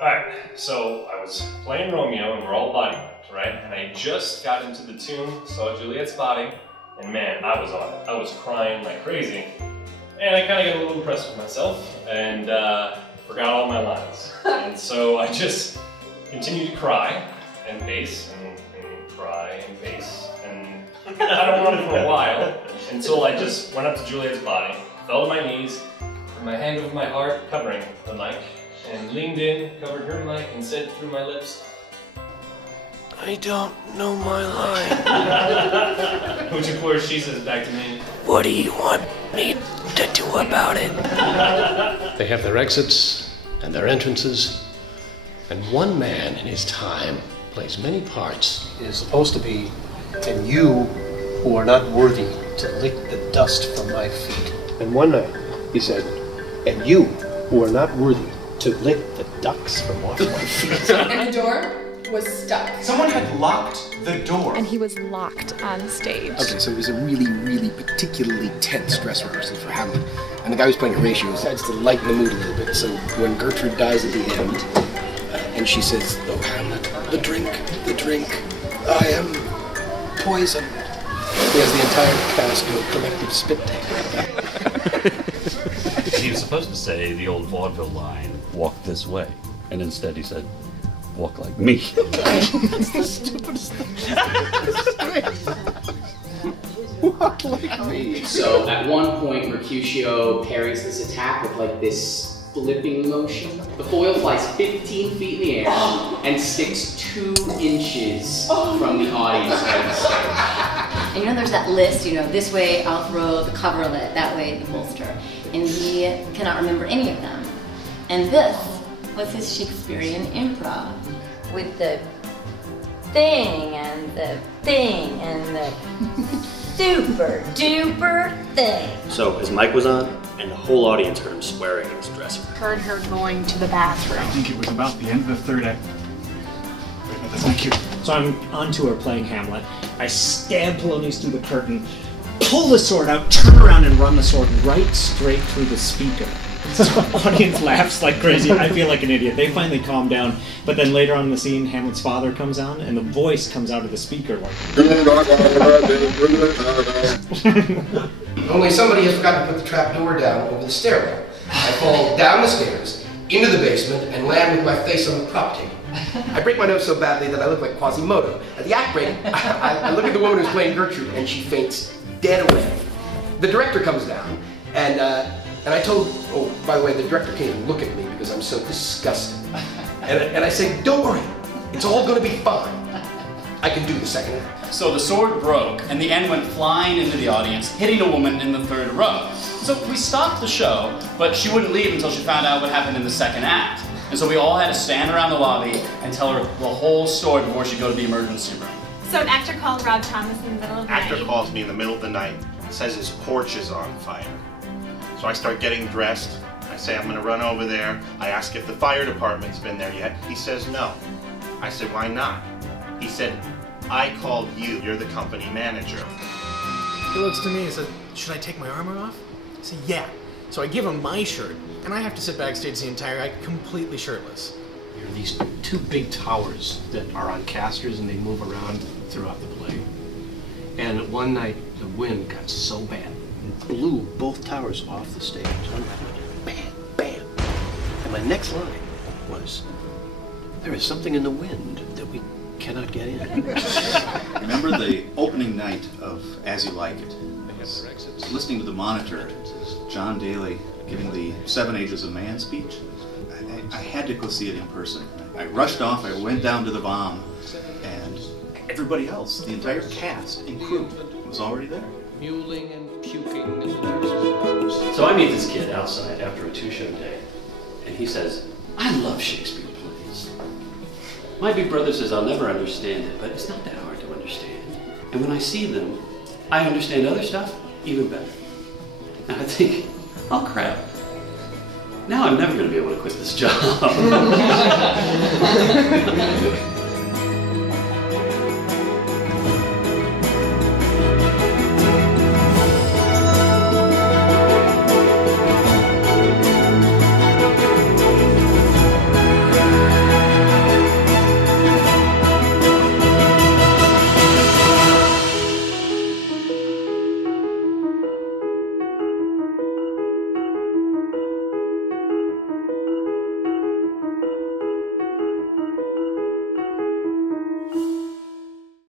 Alright, so I was playing Romeo and we're all body marked, right? And I just got into the tune, saw Juliet's body, and man, I was on it. I was crying like crazy. And I kind of got a little impressed with myself and forgot all my lines. And so I just continued to cry and pace and cry and pace. And I don't want it for a while until I just went up to Juliet's body, fell to my knees, put my hand over my heart, covering the mic, and leaned in, covered her mic, and said through my lips, "I don't know my line." Which of course she says back to me, "What do you want me to do about it?" They have their exits and their entrances, and one man in his time plays many parts. It is supposed to be, "And you who are not worthy to lick the dust from my feet." And one night he said, "And you who are not worthy to lick the ducks from off my feet." And the door was stuck. Someone had locked the door. And he was locked on stage. Okay, so it was a really particularly tense dress rehearsal for Hamlet. And the guy who's playing Horatio decides to lighten the mood a little bit. So when Gertrude dies at the end, and she says, "Oh, Hamlet, the drink, I am poison." He has the entire cast do a collective spit take. He was supposed to say the old vaudeville line, "Walk this way," and instead he said, "Walk like me." That's the stupidest thing. Walk like me. So at one point, Mercutio parries this attack with like this flipping motion. The foil flies 15 feet in the air and sticks 2 inches from the audience on the stage. And you know there's that list, you know, this way I'll throw the coverlet, that way the bolster. And he cannot remember any of them. And this was his Shakespearean improv. With the thing and the thing and the super duper thing. So his mic was on and the whole audience heard him swearing in his dressing room. Heard her going to the bathroom. I think it was about the end of the third act. Thank you. So I'm on tour playing Hamlet. I stab Polonius through the curtain, pull the sword out, turn around and run the sword right straight through the speaker. The audience laughs like crazy. I feel like an idiot. They finally calm down, but then later on in the scene, Hamlet's father comes on, and the voice comes out of the speaker like... Only somebody has forgotten to put the trap door down over the stairwell. I fall down the stairs, into the basement, and land with my face on the prop table. I break my nose so badly that I look like Quasimodo. At the act break, I look at the woman who's playing Gertrude, and she faints dead away. The director comes down, and I told, oh, by the way, the director can't even look at me because I'm so disgusted. And I say, "Don't worry, it's all gonna be fine. I can do the second act." So the sword broke, and the end went flying into the audience, hitting a woman in the 3rd row. So we stopped the show, but she wouldn't leave until she found out what happened in the 2nd act. And so we all had to stand around the lobby and tell her the whole story before she'd go to the emergency room. So an actor called Rob Thomas in the middle of the night. Actor calls me in the middle of the night, says his porch is on fire. So I start getting dressed. I say I'm gonna run over there. I ask if the fire department's been there yet. He says no. I said, "Why not?" He said, "I called you. You're the company manager." He looks to me and says, "Should I take my armor off?" I say, "Yeah." So I give him my shirt, and I have to sit backstage the entire night completely shirtless. There are these 2 big towers that are on casters and they move around throughout the play. And one night the wind got so bad it blew both towers off the stage. Bam, bam. And my next line was, "There is something in the wind that we cannot get in." Remember the opening night of As You Like It? Listening to the monitor, John Daly giving the 7 Ages of Man speech. I had to go see it in person. I rushed off, I went down to the bomb, and everybody else, the entire cast and crew, was already there. Mewling and puking in the nurse's. So I meet this kid outside after a 2-show day, and he says, "I love Shakespeare plays. My big brother says I'll never understand it, but it's not that hard to understand. And when I see them, I understand other stuff even better." And I think, oh crap, now I'm never going to be able to quit this job.